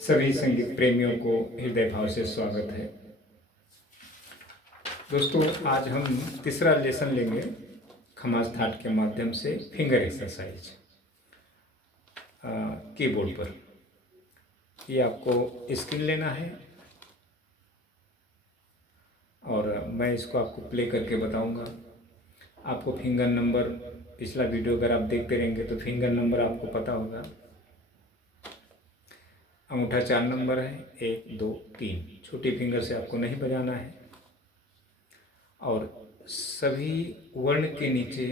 सभी संगीत प्रेमियों को हृदय भाव से स्वागत है। दोस्तों, आज हम तीसरा लेसन लेंगे खमाज थाट के माध्यम से फिंगर एक्सरसाइज कीबोर्ड पर। ये आपको स्क्रीन लेना है और मैं इसको आपको प्ले करके बताऊंगा। आपको फिंगर नंबर, पिछला वीडियो अगर आप देखते रहेंगे तो फिंगर नंबर आपको पता होगा। अंगूठा 4 नंबर है, 1 2 3। छोटी फिंगर से आपको नहीं बजाना है और सभी वर्ण के नीचे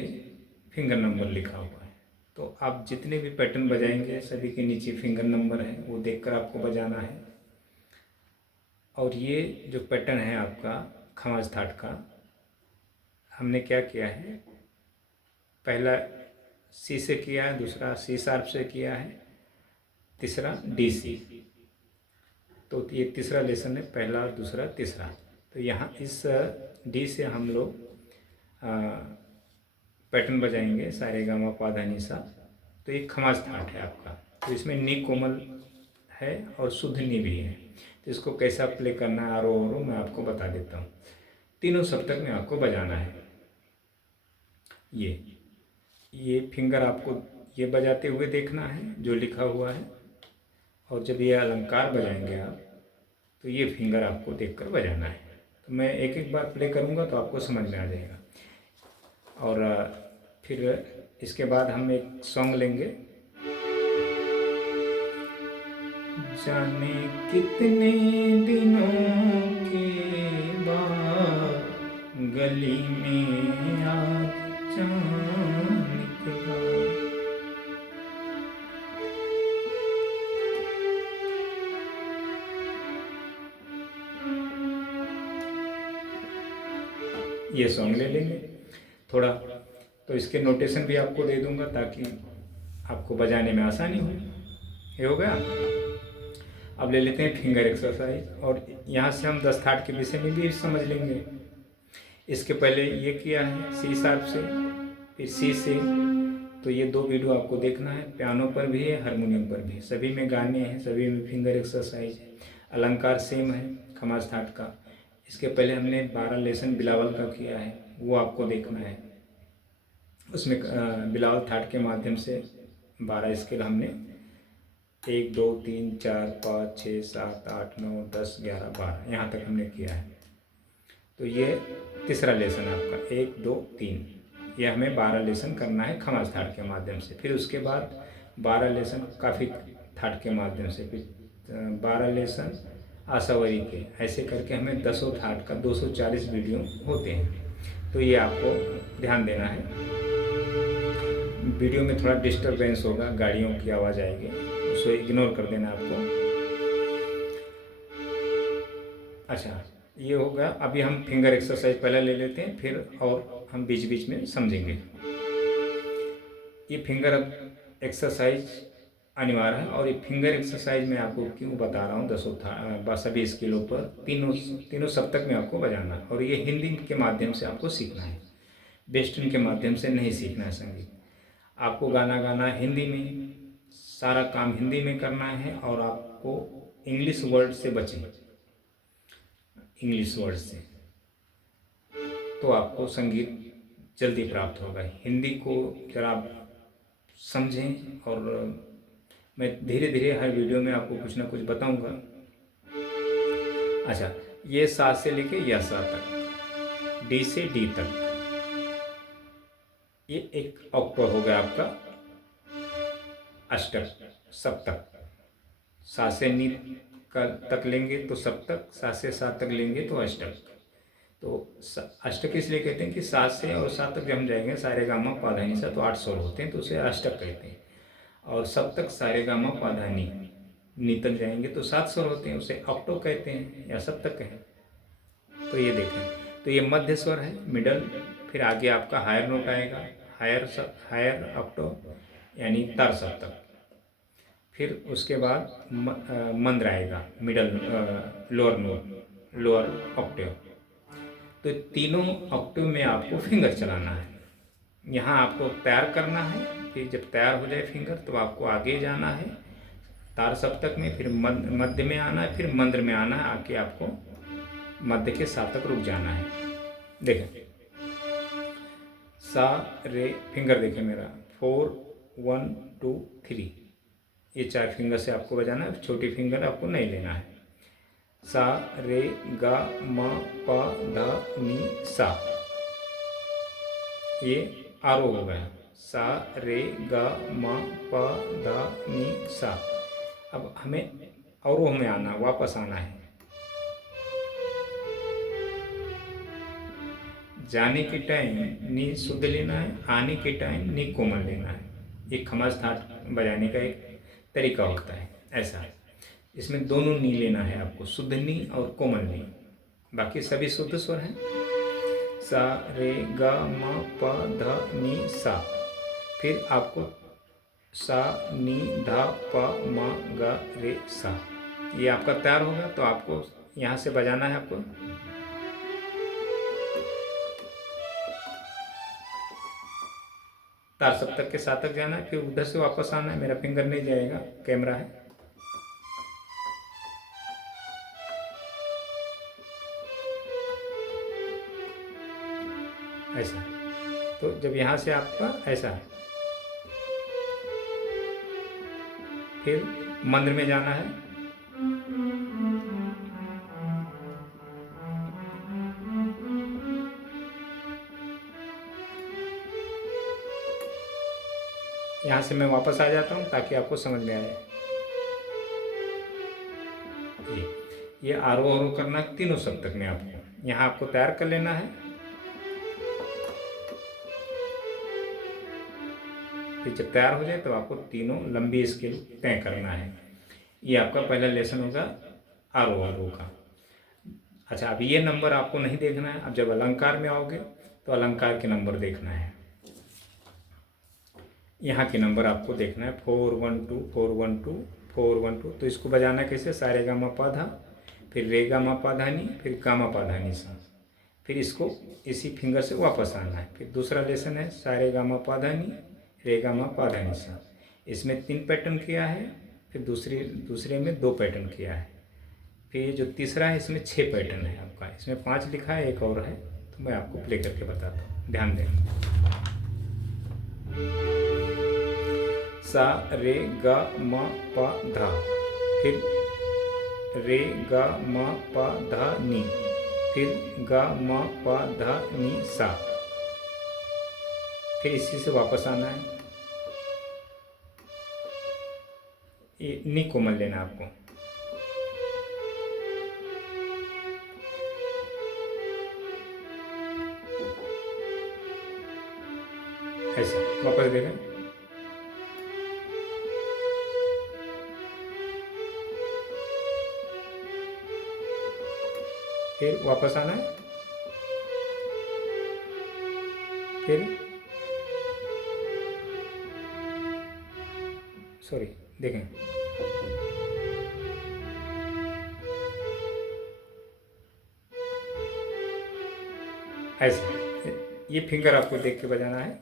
फिंगर नंबर लिखा हुआ है। तो आप जितने भी पैटर्न बजाएंगे सभी के नीचे फिंगर नंबर है, वो देखकर आपको बजाना है। और ये जो पैटर्न है आपका खमाज थाट का, हमने क्या किया है, पहला सी से किया है, दूसरा सी शार्प से किया है, तीसरा डी सी। तो ये तीसरा लेसन है, पहला दूसरा तीसरा। तो यहाँ इस डी से हम लोग पैटर्न बजाएंगे सारे गामा पा धा नि सा। तो ये खमाज थाट है आपका। तो इसमें नी कोमल है और शुद्ध नी भी है। तो इसको कैसा प्ले करना है आरो ओरो मैं आपको बता देता हूँ। तीनों सप्तक में आपको बजाना है। ये फिंगर आपको ये बजाते हुए देखना है जो लिखा हुआ है, और जब ये अलंकार बजाएंगे आप तो ये फिंगर आपको देखकर बजाना है। तो मैं एक एक बार प्ले करूँगा तो आपको समझ में आ जाएगा। और फिर इसके बाद हम एक सॉन्ग लेंगे, जाने कितने दिनों के बाद गली में आज चाँद निकला। ये सॉन्ग ले लेंगे थोड़ा। तो इसके नोटेशन भी आपको दे दूंगा ताकि आपको बजाने में आसानी हो। ये हो गया। अब ले लेते हैं फिंगर एक्सरसाइज, और यहाँ से हम 10 थाट के विषय में भी समझ लेंगे। इसके पहले ये किया है सी शार्प से, फिर सी से। तो ये 2 वीडियो आपको देखना है, पियानो पर भी है, हारमोनियम पर भी है। सभी में गाने हैं, सभी में फिंगर एक्सरसाइज है, अलंकार सेम है खमाज थाट का। इसके पहले हमने 12 लेसन बिलावल का किया है, वो आपको देखना है। उसमें बिलावल थाट के माध्यम से 12 स्केल हमने 1 2 3 4 5 6 7 8 9 10 11 12 यहाँ तक हमने किया है। तो ये तीसरा लेसन है आपका 1 2 3। ये हमें 12 लेसन करना है खमाज थाट के माध्यम से। फिर उसके बाद 12 लेसन काफ़ी थाट के माध्यम से, फिर 12 लेसन आशावरी के। ऐसे करके हमें 10 थाट का 240 वीडियो होते हैं। तो ये आपको ध्यान देना है। वीडियो में थोड़ा डिस्टरबेंस होगा, गाड़ियों की आवाज़ आएगी, उसको इग्नोर कर देना आपको। अच्छा, ये हो गया। अभी हम फिंगर एक्सरसाइज पहले ले लेते हैं, फिर और हम बीच बीच में समझेंगे। ये फिंगर एक्सरसाइज अनिवार्य है, और ये फिंगर एक्सरसाइज मैं आपको क्यों बता रहा हूँ, 10 सभी स्केलों पर तीनों सप्तक में आपको बजाना है। और ये हिंदी के माध्यम से आपको सीखना है, वेस्टर्न के माध्यम से नहीं सीखना है संगीत। आपको गाना गाना हिंदी में, सारा काम हिंदी में करना है, और आपको इंग्लिश वर्ड से बचें, इंग्लिश वर्ड से, तो आपको संगीत जल्दी प्राप्त होगा। हिंदी को जरा आप समझें, और मैं धीरे धीरे हर वीडियो में आपको कुछ ना कुछ बताऊंगा। अच्छा, ये सा से लेके या सा तक, डी से डी तक, ये एक ऑक्टेव हो गया आपका अष्टक सप्तक। सा से नी का तक लेंगे तो सप्तक, सा से सा तक लेंगे तो अष्टक। तो अष्टक इसलिए कहते हैं कि सा से और सा तक जब हम जाएंगे सारे गामा पा धा नि सा, तो 8 स्वर होते हैं, तो उसे अष्टक कहते हैं। और सप्तक सारे गामा पा धा नि तक जाएंगे तो 7 स्वर होते हैं, उसे ऑक्टो कहते हैं या सप्तक है। तो ये देखें, तो ये मध्य स्वर है, मिडल। फिर आगे आपका हायर नोट आएगा, हायर ऑक्टो यानी तार सप्तक। फिर उसके बाद मंद्र आएगा, middle lower note, lower Octave. तो तीनों ऑक्टेव में आपको फिंगर चलाना है। यहाँ आपको तैयार करना है, फिर जब तैयार हो जाए फिंगर तो आपको आगे जाना है, तार सप्तक में, फिर मध्य में आना है, फिर मंद्र में आना है, आके आपको मध्य के सा तक रुक जाना है। देखें, सा रे, फिंगर देखें मेरा 4 1 2 3, ये 4 फिंगर से आपको बजाना है, छोटी फिंगर आपको नहीं लेना है। सा रे गा मा पा धा नी सा, ये आरोह हो गया। सा रे गा मा पा धा नी सा। अब हमें अवरोह में आना, वापस आना है। जाने के टाइम नी शुद्ध लेना है, आने के टाइम नी कोमल लेना है। ये खमाज थाट बजाने का एक तरीका होता है ऐसा। इसमें दोनों नी लेना है आपको, शुद्ध नी और कोमल नी। बाकी सभी शुद्ध स्वर हैं। सा रे गा मा पा धा नी सा, फिर आपको सा नी धा पा मा गा रे सा। ये आपका तैयार होगा तो आपको यहाँ से बजाना है। आपको तार सप्तक के साथ तक जाना है, फिर उधर से वापस आना है। मेरा फिंगर नहीं जाएगा, कैमरा है। ऐसा, तो जब यहाँ से आपका ऐसा है, फिर मंद्र में जाना है। यहाँ से मैं वापस आ जाता हूँ ताकि आपको समझ में आए। ये आरोह अवरोह करना तीनों सप्तक में आपको, यहाँ आपको तैयार कर लेना है। फिर जब तैयार हो जाए तो आपको तीनों लंबी स्केल तय करना है। ये आपका पहला लेसन होगा आरोह अवरोह का। अच्छा, अब ये नंबर आपको नहीं देखना है। अब जब अलंकार में आओगे तो अलंकार के नंबर देखना है। यहाँ के नंबर आपको देखना है 4 1 2 4 1 2 4 1 2। तो इसको बजाना कैसे? सा रे गा मा पा धा, फिर रे गा मा पा धा नी, फिर गा मा पा धा नी सा। फिर इसको इसी फिंगर से वापस आना है। फिर दूसरा लेसन है सा रे गा मा पा धा नी, रे गा मा पा धा नी सा। इसमें 3 पैटर्न किया है, फिर दूसरे में 2 पैटर्न किया है। फिर जो तीसरा है इसमें 6 पैटर्न है आपका। इसमें 5 लिखा है, एक और है, तो मैं आपको प्ले करके बताता हूँ, ध्यान दें। सा रे गा मा पा धा, फिर रे गा मा पा धा नी, फिर गा मा पा धा नी सा। फिर इसी से वापस आना है। ये नी कोमल लेना आपको। ऐसा वापस देखें। फिर वापस आना है। फिर सॉरी, देखें, ऐसा। ये फिंगर आपको देख के बजाना है।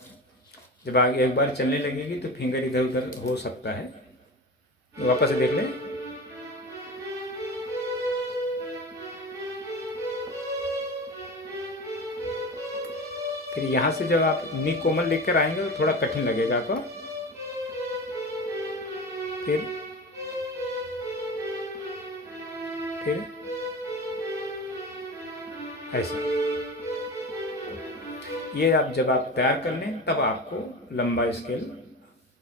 जब आगे एक बार चलने लगेगी तो फिंगर इधर उधर हो सकता है, तो वापस देख लें। फिर यहाँ से जब आप नी कोमल लेकर आएंगे तो थोड़ा कठिन लगेगा आपको। फिर ऐसा। ये आप जब आप तैयार कर लें तब आपको लंबा स्केल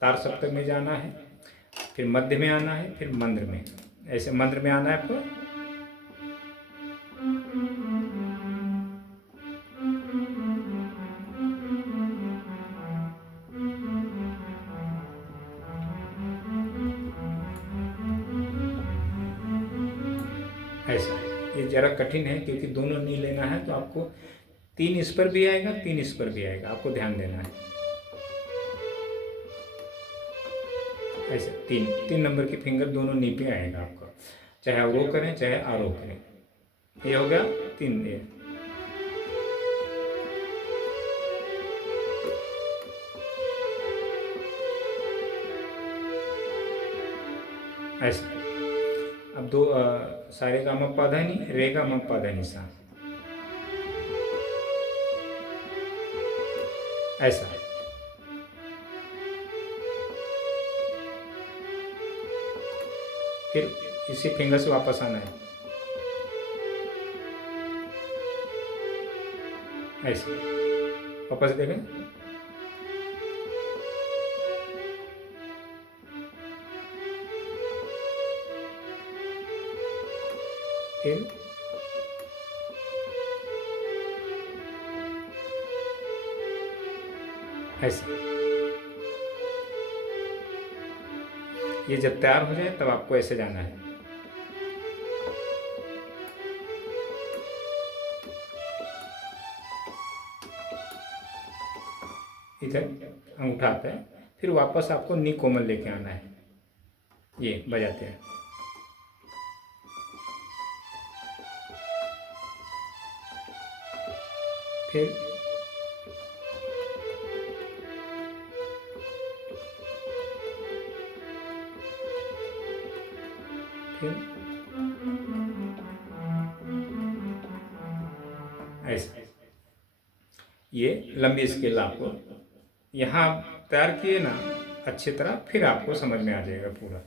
तार सप्तक में जाना है, फिर मध्य में आना है, फिर मंद्र में। ऐसे मंद्र में आना है आपको। ऐसा, ये ज़रा कठिन है क्योंकि दोनों नी लेना है, तो आपको 3 इस पर भी आएगा, 3 इस पर भी आएगा, आपको ध्यान देना है। ऐसे 3 नंबर की फिंगर दोनों नी पे आएगा आपका, चाहे अवरोह करें चाहे आरोह करें। ये हो गया 3। ये ऐसा। अब दो सारे गा मा पा धा नी, रे गा मा पा धा नी सा, ऐसा। फिर इसी फिंगर से वापस आना है, ऐसे। वापस देखें, फिर ऐसे। ये जब तैयार हो जाए तब आपको ऐसे जाना है। इधर अंगूठा आता है, फिर वापस आपको नी कोमल लेके आना है। ये बजाते हैं, फिर ऐसा। ये लंबी स्केल आपको यहाँ तैयार किए ना अच्छी तरह, फिर आपको समझ में आ जाएगा पूरा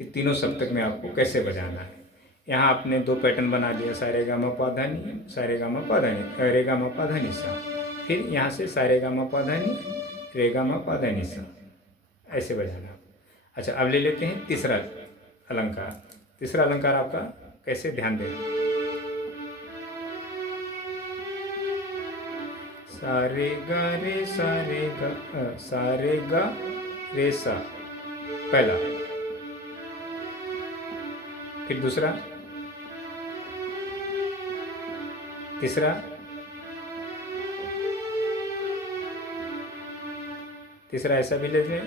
कि तीनों सप्तक में आपको कैसे बजाना है। यहाँ आपने दो पैटर्न बना लिया, सा रे गा मा पा धा नी, सा रे गा मा पा धा नी, रे गा मा पा धा नी सा। फिर यहाँ से सा रे गा मा पा धा नी, रे गा मा पा धा नी सा, ऐसे बजाना। अच्छा, अब ले लेते हैं तीसरा अलंकार। तीसरा अलंकार आपका कैसे, ध्यान दें। सा रे गा रे सा रे गा, सा रे गा रे सा, पहला। फिर दूसरा, तीसरा, तीसरा ऐसा भी लेते हैं।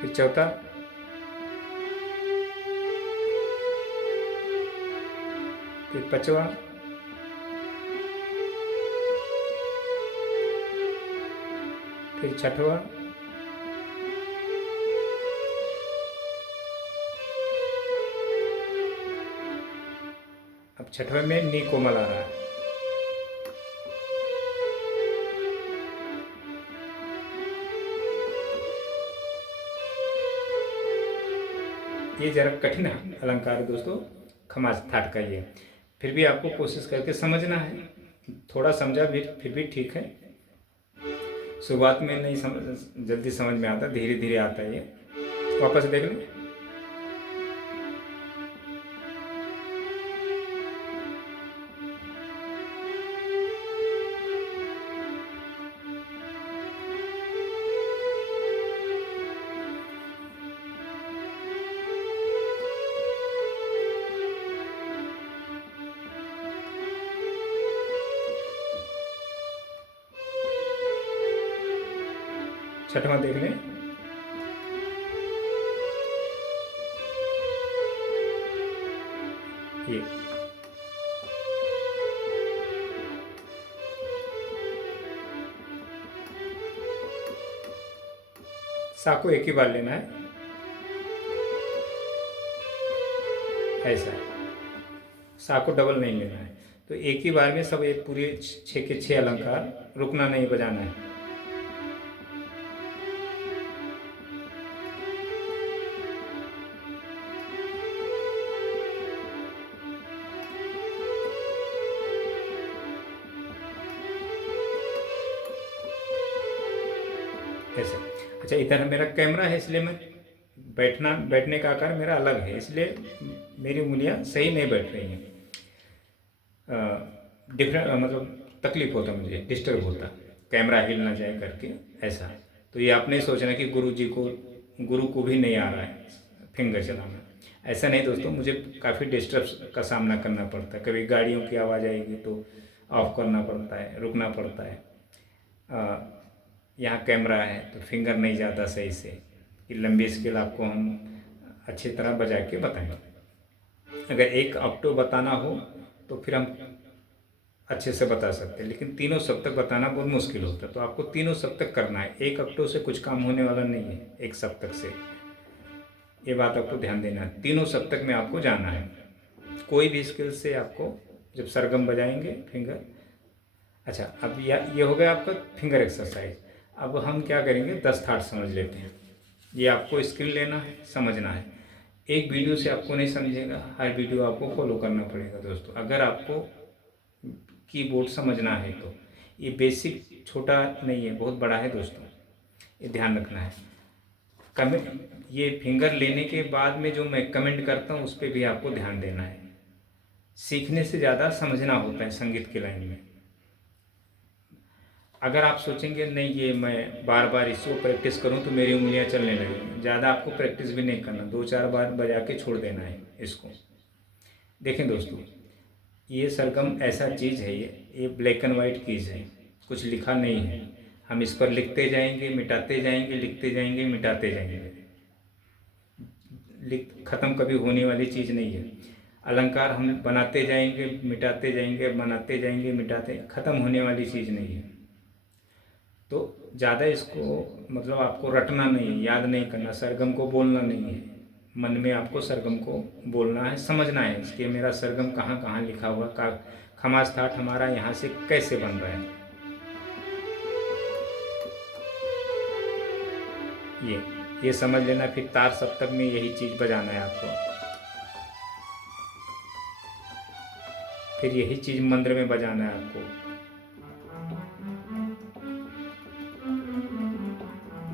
फिर चौथा, फिर पांचवा, फिर छठवा, अब छठवें में नी कोमल आ रहा है। ये जरा कठिन अलंकार है दोस्तों, खमाज थाट का ये। फिर भी आपको कोशिश करके समझना है। थोड़ा समझा भी फिर भी ठीक है। शुरुआत में नहीं समझ, जल्दी समझ में आता, धीरे धीरे आता है ये। वापस देख लें। छठवां देख लें। ये सा को एक ही बार लेना है, ऐसा। सा को डबल नहीं लेना है। तो एक ही बार में सब एक पूरे 6 के 6 अलंकार, रुकना नहीं, बजाना है। ऐसे। अच्छा, इधर मेरा कैमरा है इसलिए मैं बैठने का आकार मेरा अलग है, इसलिए मेरी उंगलियां सही नहीं बैठ रही हैं। डिफरेंट मतलब तकलीफ होता, मुझे डिस्टर्ब होता, कैमरा हिल ना जाए करके, ऐसा। तो ये आप नहीं सोचना कि गुरु को भी नहीं आ रहा है फिंगर चलाना, ऐसा नहीं दोस्तों। मुझे काफ़ी डिस्टर्ब का सामना करना पड़ता है। कभी गाड़ियों की आवाज़ आएगी तो ऑफ करना पड़ता है, रुकना पड़ता है। यहाँ कैमरा है तो फिंगर नहीं जाता सही से। ये लंबी स्केल आपको हम अच्छी तरह बजा के बताएंगे। अगर एक ऑक्टेव बताना हो तो फिर हम अच्छे से बता सकते हैं, लेकिन तीनों सप्तक बताना बहुत मुश्किल होता है। तो आपको तीनों सप्तक करना है, एक अक्टो से कुछ काम होने वाला नहीं है, एक सप्तक से। ये बात आपको ध्यान देना है, तीनों सप्तक में आपको जाना है। कोई भी स्किल से आपको जब सरगम बजाएंगे फिंगर। अच्छा, अब ये हो गया आपका फिंगर एक्सरसाइज। अब हम क्या करेंगे, 10 थाट समझ लेते हैं। ये आपको स्किल लेना है, समझना है। एक वीडियो से आपको नहीं समझेगा, हर वीडियो आपको फॉलो करना पड़ेगा दोस्तों। अगर आपको कीबोर्ड समझना है तो ये बेसिक छोटा नहीं है, बहुत बड़ा है दोस्तों, ये ध्यान रखना है। कमेंट, ये फिंगर लेने के बाद में जो मैं कमेंट करता हूँ उस पर भी आपको ध्यान देना है। सीखने से ज़्यादा समझना होता है संगीत की लाइन में। अगर आप सोचेंगे नहीं ये मैं बार बार इसको प्रैक्टिस करूं तो मेरी उंगलियां चलने लगेंगी, ज़्यादा आपको प्रैक्टिस भी नहीं करना, 2-4 बार बजा के छोड़ देना है इसको। देखें दोस्तों, ये सरगम ऐसा चीज़ है, ये ब्लैक एंड वाइट कीज है, कुछ लिखा नहीं है। हम इस पर लिखते जाएंगे, मिटाते जाएंगे, लिखते जाएंगे, मिटाते जाएंगे। ख़त्म कभी होने वाली चीज़ नहीं है। अलंकार हम बनाते जाएंगे, मिटाते जाएंगे, बनाते जाएंगे, मिटाते, ख़त्म होने वाली चीज़ नहीं है। तो ज़्यादा इसको मतलब आपको रटना नहीं है, याद नहीं करना, सरगम को बोलना नहीं है। मन में आपको सरगम को बोलना है, समझना है कि मेरा सरगम कहाँ कहाँ लिखा हुआ, का खमास ठाठ हमारा यहाँ से कैसे बन रहा है। ये समझ लेना। फिर तार सप्तक में यही चीज़ बजाना है आपको। फिर यही चीज़ मंत्र में बजाना है आपको।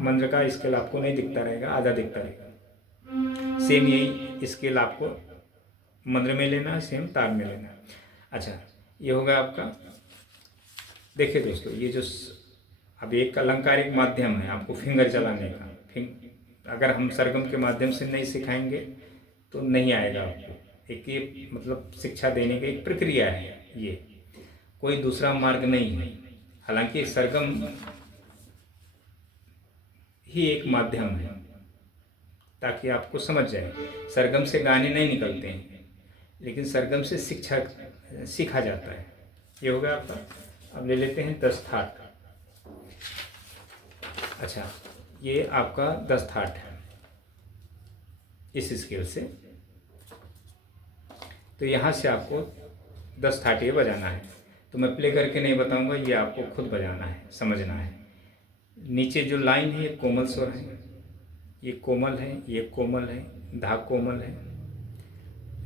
मंत्र का स्केल आपको नहीं दिखता रहेगा, आधा दिखता रहेगा। सेम यही स्केल आपको मंत्र में लेना है, सेम तार में लेना है। अच्छा, ये होगा आपका। देखिए दोस्तों, ये जो अब एक अलंकारिक माध्यम है आपको फिंगर चलाने का। अगर हम सरगम के माध्यम से नहीं सिखाएंगे तो नहीं आएगा आपको। एक ये मतलब शिक्षा देने की एक प्रक्रिया है, ये कोई दूसरा मार्ग नहीं है। हालांकि सरगम ही एक माध्यम है ताकि आपको समझ जाए। सरगम से गाने नहीं निकलते हैं, लेकिन सरगम से शिक्षा सीखा जाता है। ये होगा आपका। अब ले लेते हैं 10 थाट। अच्छा, ये आपका 10 थाट है इस स्केल से। तो यहाँ से आपको 10 थाट ये बजाना है। तो मैं प्ले करके नहीं बताऊंगा, ये आपको खुद बजाना है, समझना है। नीचे जो लाइन है ये कोमल स्वर है, ये कोमल है, ये कोमल है, धा कोमल है,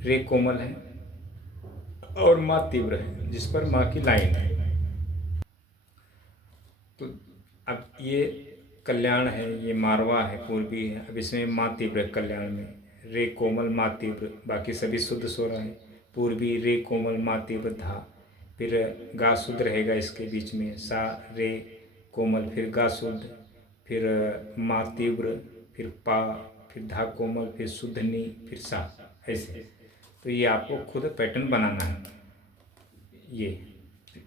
रे कोमल है और माँ तीव्र है, जिस पर माँ की लाइन है। तो अब ये कल्याण है, ये मारवा है, पूर्वी है। अब इसमें माँ तीव्र है कल्याण में, रे कोमल माँ तीव्र, बाकी सभी शुद्ध स्वर है। पूर्वी रे कोमल माँ तीव्र धा, फिर गा शुद्ध रहेगा इसके बीच में, सा रे कोमल, फिर गा शुद्ध, फिर माँ तीव्र, फिर पा, फिर धा कोमल, फिर शुद्ध नी, फिर सा, ऐसे। तो ये आपको खुद पैटर्न बनाना है। ये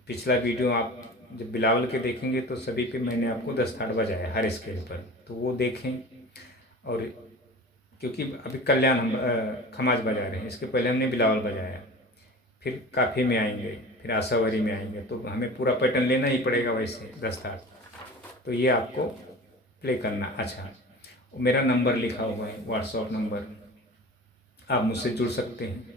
पिछला वीडियो आप जब बिलावल के देखेंगे तो सभी पे मैंने आपको 10 थाट बजाया हर स्केल पर, तो वो देखें। और क्योंकि अभी कल्याण हम खमाज बजा रहे हैं, इसके पहले हमने बिलावल बजाया, फिर काफ़ी में आएंगे, फिर आशावरी में आएंगे, तो हमें पूरा पैटर्न लेना ही पड़ेगा वैसे 10 थाट। तो ये आपको प्ले करना। अच्छा, मेरा नंबर लिखा हुआ है, व्हाट्सएप नंबर, आप मुझसे जुड़ सकते हैं,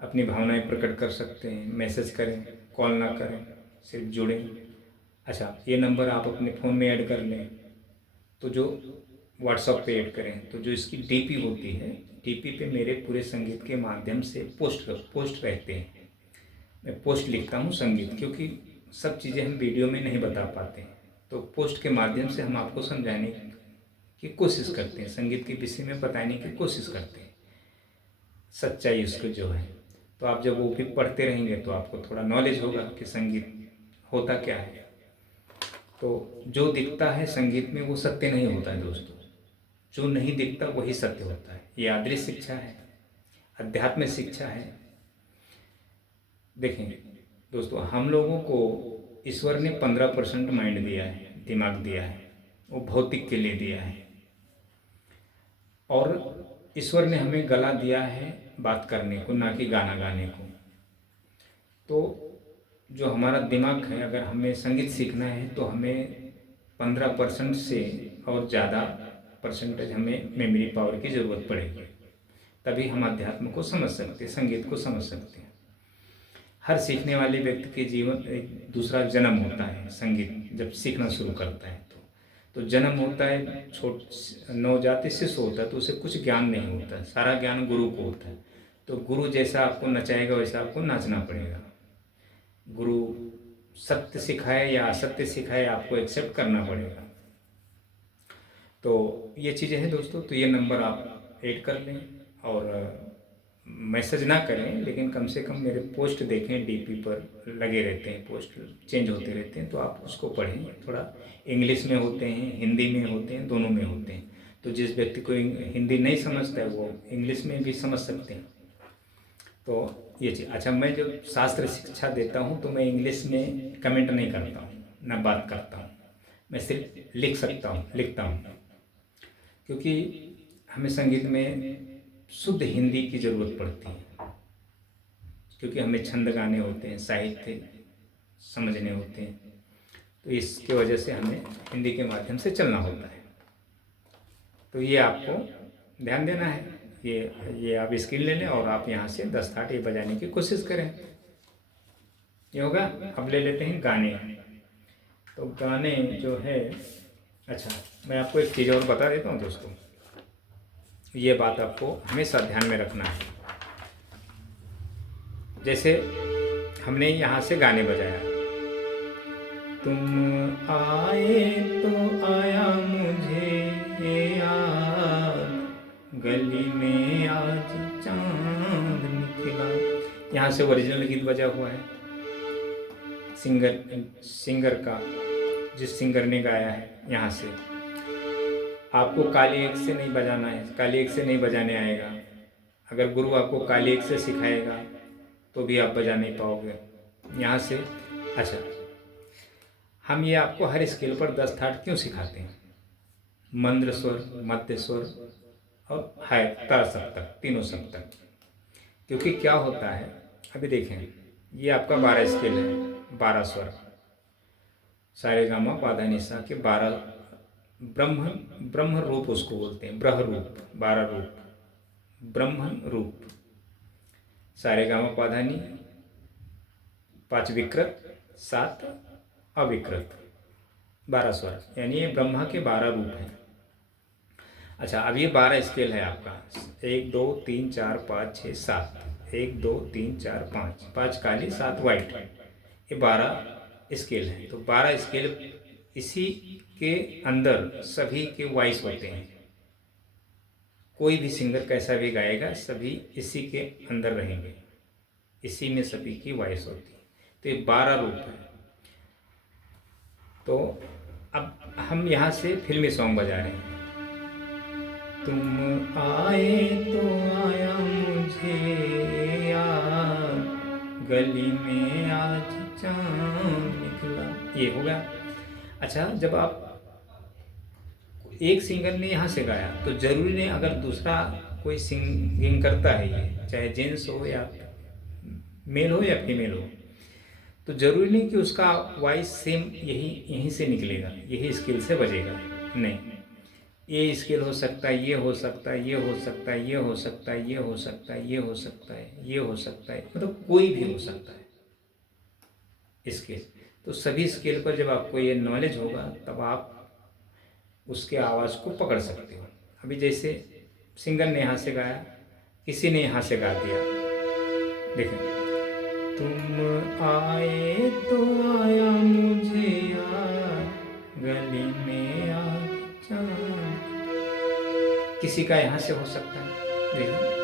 अपनी भावनाएं प्रकट कर सकते हैं। मैसेज करें, कॉल ना करें, सिर्फ जुड़ें। अच्छा, ये नंबर आप अपने फ़ोन में ऐड कर लें, तो जो व्हाट्सएप पे ऐड करें, तो जो इसकी डीपी होती है, डीपी पे मेरे पूरे संगीत के माध्यम से पोस्ट रहते हैं। मैं पोस्ट लिखता हूँ संगीत, क्योंकि सब चीज़ें हम वीडियो में नहीं बता पाते हैं, तो पोस्ट के माध्यम से हम आपको समझाने की कोशिश करते हैं, संगीत के विषय में बताने की कोशिश करते हैं, सच्चाई उसको जो है। तो आप जब वो भी पढ़ते रहेंगे तो आपको थोड़ा नॉलेज होगा कि संगीत होता क्या है। तो जो दिखता है संगीत में वो सत्य नहीं होता है दोस्तों, जो नहीं दिखता वही सत्य होता है। ये आदर्श शिक्षा है, अध्यात्म शिक्षा है। देखें दोस्तों, हम लोगों को ईश्वर ने 15% माइंड दिया है, दिमाग दिया है, वो भौतिक के लिए दिया है। और ईश्वर ने हमें गला दिया है बात करने को, ना कि गाना गाने को। तो जो हमारा दिमाग है, अगर हमें संगीत सीखना है तो हमें 15% से और ज़्यादा परसेंटेज हमें मेमोरी पावर की ज़रूरत पड़ेगी, तभी हम अध्यात्म को समझ सकते हैं, संगीत को समझ सकते हैं। हर सीखने वाले व्यक्ति के जीवन एक दूसरा जन्म होता है। संगीत जब सीखना शुरू करता है तो जन्म होता है, नवजात शिशु होता है, तो उसे कुछ ज्ञान नहीं होता, सारा ज्ञान गुरु को होता है। तो गुरु जैसा आपको नचाएगा वैसा आपको नाचना पड़ेगा। गुरु सत्य सिखाए या असत्य सिखाए, आपको एक्सेप्ट करना पड़ेगा। तो ये चीज़ें हैं दोस्तों। तो ये नंबर आप ऐड कर लें और मैसेज ना करें, लेकिन कम से कम मेरे पोस्ट देखें, डीपी पर लगे रहते हैं, पोस्ट चेंज होते रहते हैं, तो आप उसको पढ़ें। थोड़ा इंग्लिश में होते हैं, हिंदी में होते हैं, दोनों में होते हैं। तो जिस व्यक्ति को हिंदी नहीं समझता है वो इंग्लिश में भी समझ सकते हैं। तो ये चीज़। अच्छा, मैं जब शास्त्र शिक्षा देता हूँ तो मैं इंग्लिश में कमेंट नहीं करता हूँ, ना बात करता हूँ, मैं सिर्फ लिख सकता हूँ, लिखता हूँ, क्योंकि हमें संगीत में शुद्ध हिंदी की ज़रूरत पड़ती है, क्योंकि हमें छंद गाने होते हैं, साहित्य समझने होते हैं, तो इसके वजह से हमें हिंदी के माध्यम से चलना होता है। तो ये आपको ध्यान देना है। ये आप स्किल ले लें और आप यहाँ से 10 थाट ये बजाने की कोशिश करें। ये होगा। अब ले लेते हैं गाने। तो गाने जो है, अच्छा मैं आपको एक चीज़ और बता देता हूँ दोस्तों, ये बात आपको हमेशा ध्यान में रखना है। जैसे हमने यहाँ से गाने बजाया, तुम आए तो आया मुझे याद, गली में आज चांद निकला। यहाँ से ओरिजिनल गीत बजा हुआ है सिंगर का, जिस सिंगर ने गाया है। यहाँ से आपको काली एक से नहीं बजाना है, काली एक से नहीं बजाने आएगा। अगर गुरु आपको काली एक से सिखाएगा तो भी आप बजा नहीं पाओगे यहाँ से। अच्छा, हम ये आपको हर स्केल पर 10 थाट क्यों सिखाते हैं? मंद्र स्वर, मध्य स्वर और हाई तार सप्तक, तीनों सप्तक। क्योंकि क्या होता है, अभी देखें, ये आपका 12 स्केल है, 12 स्वर, सारेगामा पाधा निसा के 12 ब्रह्म रूप उसको बोलते हैं, ब्रह्म रूप, 12 रूप, ब्रह्म रूप, सारेगामा पाधा नी, 5 विकृत, 7 अविकृत, 12 स्वर, यानी ये ब्रह्मा के 12 रूप हैं। अच्छा, अब ये 12 स्केल है आपका, 1 2 3 4 5 6 7, 1 2 3 4 5, 5 काली 7 वाइट, ये 12 स्केल है। तो 12 स्केल इसी के अंदर सभी के वॉइस होते हैं। कोई भी सिंगर कैसा भी गाएगा, सभी इसी के अंदर रहेंगे, इसी में सभी की वॉइस होती है। तो ये 12 रूप है। तो अब हम यहाँ से फिल्मी सॉन्ग बजा रहे हैं। तुम आए तो आया मुझे याद, गली में आज चांद निकला, ये हो गया। अच्छा, जब आप एक सिंगर ने यहाँ से गाया तो जरूरी नहीं, अगर दूसरा कोई सिंगिंग करता है, ये चाहे जेंट्स हो या मेल हो या फीमेल हो, तो जरूरी नहीं कि उसका वॉइस सेम यहीं से निकलेगा, यही स्केल से बजेगा। नहीं, ये स्केल हो सकता है, ये हो सकता है, ये हो सकता है, ये हो सकता है, ये हो सकता है, ये हो सकता है, ये हो सकता है, मतलब कोई भी हो सकता है स्केल। तो सभी स्केल पर जब आपको ये नॉलेज होगा तब आप उसके आवाज़ को पकड़ सकते हो। अभी जैसे सिंगर ने यहाँ से गाया, किसी ने यहाँ से गा दिया, देखें, तुम आए तो आया मुझे याद, गली में आज चांद, किसी का यहाँ से हो सकता है, देखें।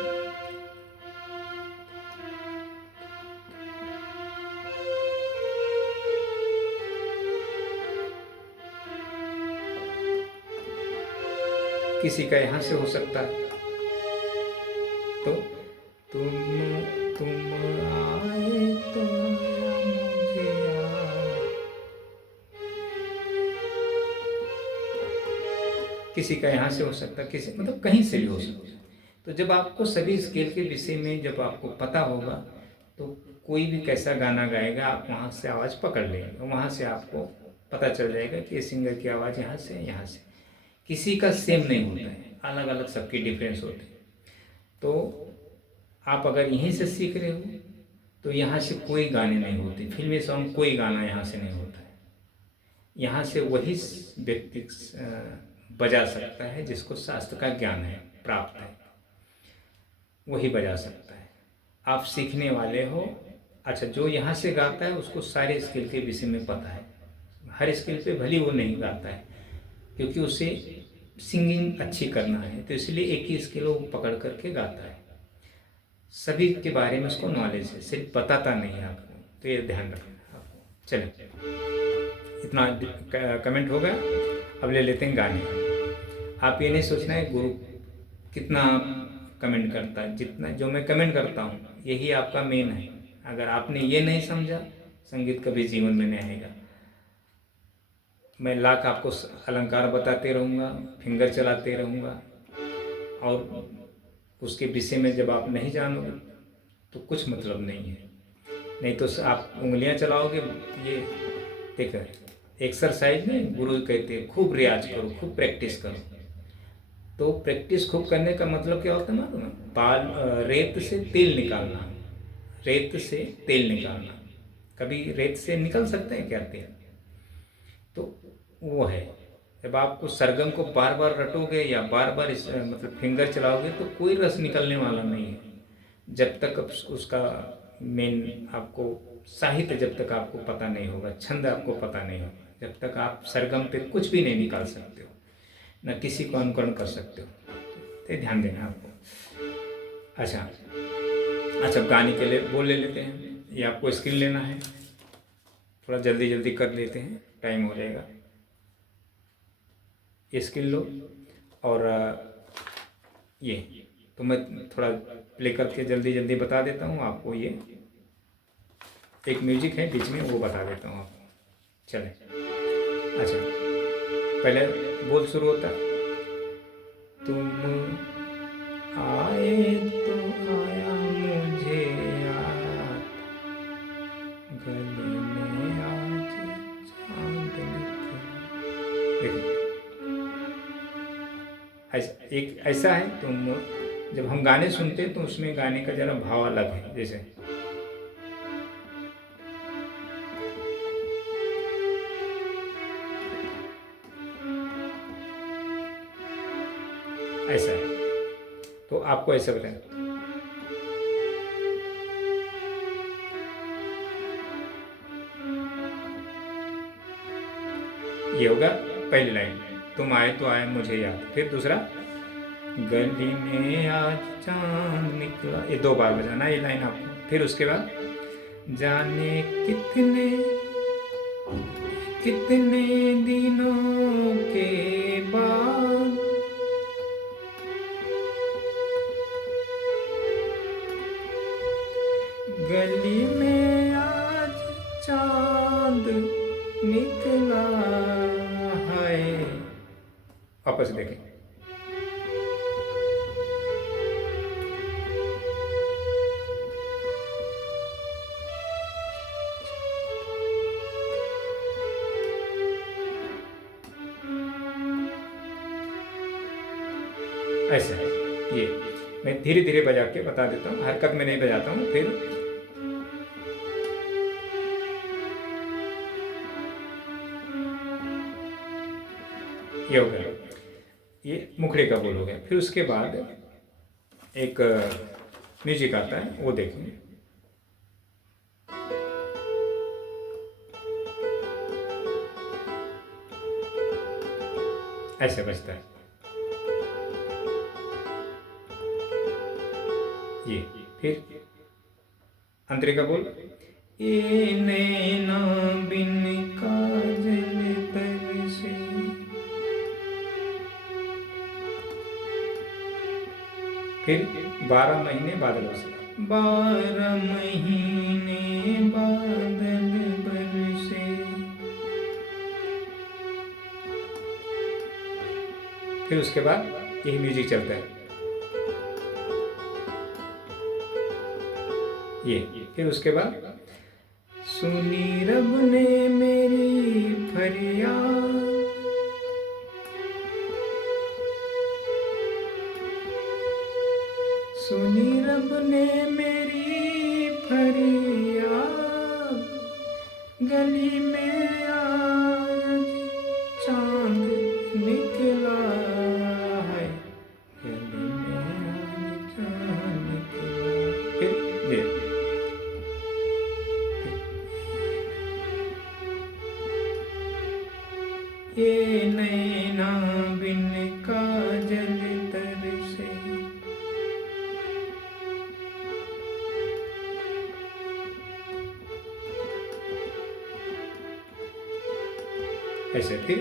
किसी का यहाँ से हो सकता है। तो तुम आए तो आया मुझे याद, किसी का यहाँ से हो सकता है, किसी मतलब कहीं से भी हो सकता है। तो जब आपको सभी स्केल के विषय में जब आपको पता होगा तो कोई भी कैसा गाना गाएगा आप वहाँ से आवाज़ पकड़ लेंगे, वहाँ से आपको पता चल जाएगा कि ये सिंगर की आवाज़ यहाँ से यहाँ से। किसी का सेम नहीं होता है, अलग अलग सबकी डिफरेंस होते हैं। तो आप अगर यहीं से सीख रहे हो तो यहाँ से कोई गाने नहीं होते, फिल्मी सॉन्ग कोई गाना यहाँ से नहीं होता है। यहाँ से वही व्यक्ति बजा सकता है जिसको शास्त्र का ज्ञान है, प्राप्त है, वही बजा सकता है। आप सीखने वाले हो, अच्छा जो यहाँ से गाता है उसको सारे स्किल के विषय में पता है, हर स्किल पे भली वो नहीं गाता है क्योंकि उसे सिंगिंग अच्छी करना है, तो इसलिए एक ही स्किल वो पकड़ करके गाता है। सभी के बारे में उसको नॉलेज है, सिर्फ बताता नहीं है आपको, तो ये ध्यान रखना आपको। चलिए, इतना कमेंट हो गया। अब ले लेते हैं गाने। आप ये नहीं सोचना है गुरु कितना कमेंट करता है, जितना जो मैं कमेंट करता हूँ यही आपका मेन है। अगर आपने ये नहीं समझा, संगीत कभी जीवन में नहीं आएगा। मैं लाख आपको अलंकार बताते रहूँगा, फिंगर चलाते रहूँगा, और उसके विषय में जब आप नहीं जानोगे तो कुछ मतलब नहीं है। नहीं तो आप उंगलियां चलाओगे, ये देखो एक्सरसाइज में गुरु कहते हैं खूब रियाज करो, खूब प्रैक्टिस करो। तो प्रैक्टिस खूब करने का मतलब क्या होता है मालूम है? रेत से तेल निकालना, रेत से तेल निकालना। कभी रेत से निकल सकते हैं क्या तेल? तो वो है, जब आपको सरगम को बार बार रटोगे या बार बार मतलब फिंगर चलाओगे तो कोई रस निकलने वाला नहीं है। जब तक उसका मेन आपको साहित्य जब तक आपको पता नहीं होगा, छंद आपको पता नहीं होगा, जब तक आप सरगम पे कुछ भी नहीं निकाल सकते हो, न किसी को अनुकरण कर सकते हो। तो ध्यान देना आपको। अच्छा गाने के लिए बोल ले लेते हैं, ये आपको स्किल लेना है, थोड़ा जल्दी जल्दी कर लेते हैं, टाइम हो जाएगा। ये स्किल लो, और ये तो मैं थोड़ा प्ले करके जल्दी जल्दी बता देता हूँ आपको। ये एक म्यूजिक है बीच में, वो बता देता हूँ आपको। चले, अच्छा पहले बोल शुरू होता है, तुम आए तो आया मुझे याद, गले में आज चांद देखो। एक ऐसा है, तुम जब हम गाने सुनते हैं तो उसमें गाने का जरा भाव अलग है। जैसे ऐसा है, तो आपको ऐसा बताएं, ये होगा पहली लाइन, तुम आए तो आए मुझे याद। फिर दूसरा, गली में आज चांद निकला, ये 2 बार बजाना ये लाइन आपको। फिर उसके बाद, जाने कितने कितने दिनों के बाद, गली में आज चांद निकला है। वापस देखें, ऐसा है। ये मैं धीरे धीरे बजा के बता देता हूँ, हरकत में नहीं बजाता हूँ। फिर ये हो गया, ये मुखड़े का बोल हो गया। फिर उसके बाद एक म्यूजिक आता है, वो देखेंगे। ऐसे बजता है ये। फिर अंतरे का बोल, ये नैना बिन काजल तरसे, फिर 12 महीने बादल बरसे, 12 महीने बादल बरसे। फिर उसके बाद यही म्यूजिक चलता है, ये फिर उसके बाद सुनी रब ने मेरी फरियाद, सुनी रब ने मेरी फरियाद, गली में आज चांद निकला है, गली में आज चांद निकला। फिर ये नैना बिन काजल तरसे, ऐसे फिर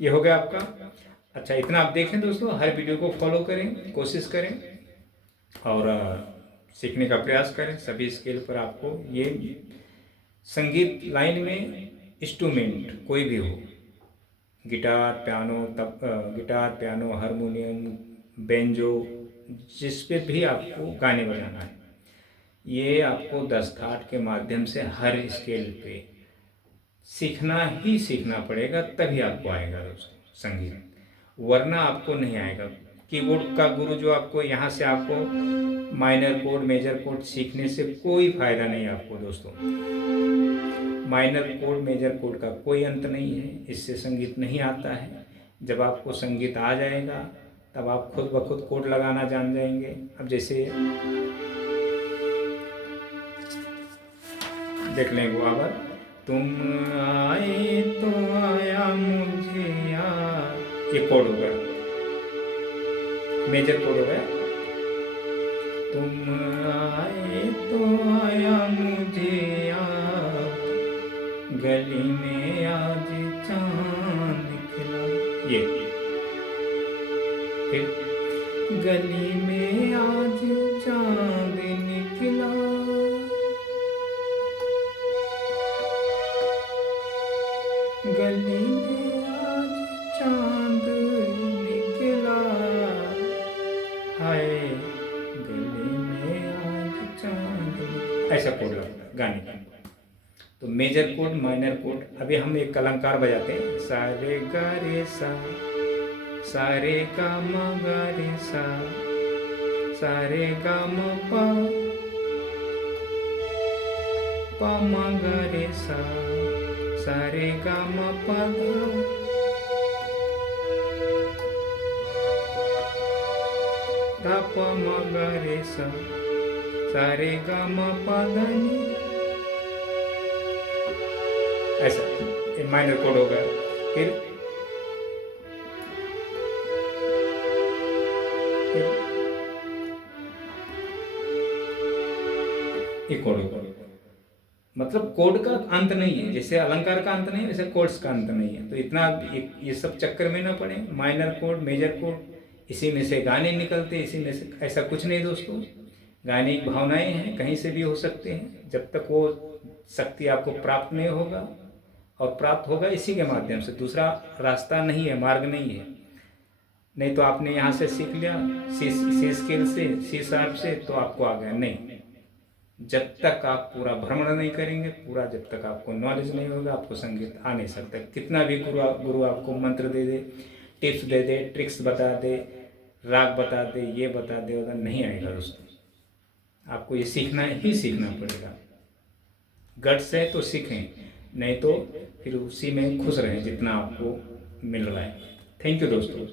ये हो गया आपका। अच्छा, इतना आप देखें दोस्तों, हर वीडियो को फॉलो करें, कोशिश करें और सीखने का प्रयास करें। सभी स्केल पर आपको ये संगीत लाइन में इंस्ट्रूमेंट कोई भी हो, गिटार, पियानो, हारमोनियम, बेंजो, जिस पे भी आपको गाने बजाना है, ये आपको दस्तखात के माध्यम से हर स्केल पे सीखना ही सीखना पड़ेगा, तभी आपको आएगा दोस्तों संगीत, वरना आपको नहीं आएगा। कीबोर्ड का गुरु जो आपको यहाँ से आपको माइनर कोड, मेजर कोड सीखने से कोई फायदा नहीं आपको दोस्तों। माइनर कोड, मेजर कोड का कोई अंत नहीं है, इससे संगीत नहीं आता है। जब आपको संगीत आ जाएगा तब आप खुद ब खुद कोड लगाना जान जाएंगे। अब जैसे देख लें वो आवर, तुम आए तो आया मुझे याद, ये कोड हो गया, मेजर कोड हो गया। तुम आए तो आया मुझे याद, गली में आज चांद निकला, ये फिर गली में आज चांद निकला, गली में आज चांद निकला, हाय गली में आज चांद, ऐसा कोड लगता है गाने का। तो मेजर कोड, माइनर कोड, अभी हम एक अलंकार बजाते हैं, सारे गा रे सा, सारे गा म गा रे सा, सारे गा म पा, पा म गा रे सा, सारे गा म पा धा, धा प म गा रे सा, सारे गा म पा धा नी, ऐसा ये माइनर कोड हो गया। फिर एक कोड होगा, मतलब कोड का अंत नहीं है, जैसे अलंकार का अंत नहीं है वैसे कोड्स का अंत नहीं है। तो इतना ये सब चक्कर में ना पड़े, माइनर कोड, मेजर कोड, इसी में से गाने निकलते, इसी में से, ऐसा कुछ नहीं दोस्तों। गाने की भावनाएं हैं, कहीं से भी हो सकते हैं, जब तक वो शक्ति आपको प्राप्त नहीं होगा, और प्राप्त होगा इसी के माध्यम से, दूसरा रास्ता नहीं है, मार्ग नहीं है। नहीं तो आपने यहाँ से सीख लिया सी स्केल से, सी शार्प से, तो आपको आ गया, नहीं। जब तक आप पूरा भ्रमण नहीं करेंगे, पूरा जब तक आपको नॉलेज नहीं होगा, आपको संगीत आ नहीं सकता। कितना भी गुरु आपको मंत्र दे दे, टिप्स दे दे, ट्रिक्स बता दे, राग बता दे, ये बता दे, उधर नहीं आएगा दोस्तों। आपको ये सीखना ही सीखना पड़ेगा। गट्स है तो सीखें, नहीं तो फिर उसी में खुश रहें जितना आपको मिल रहा है। थैंक यू दोस्तों।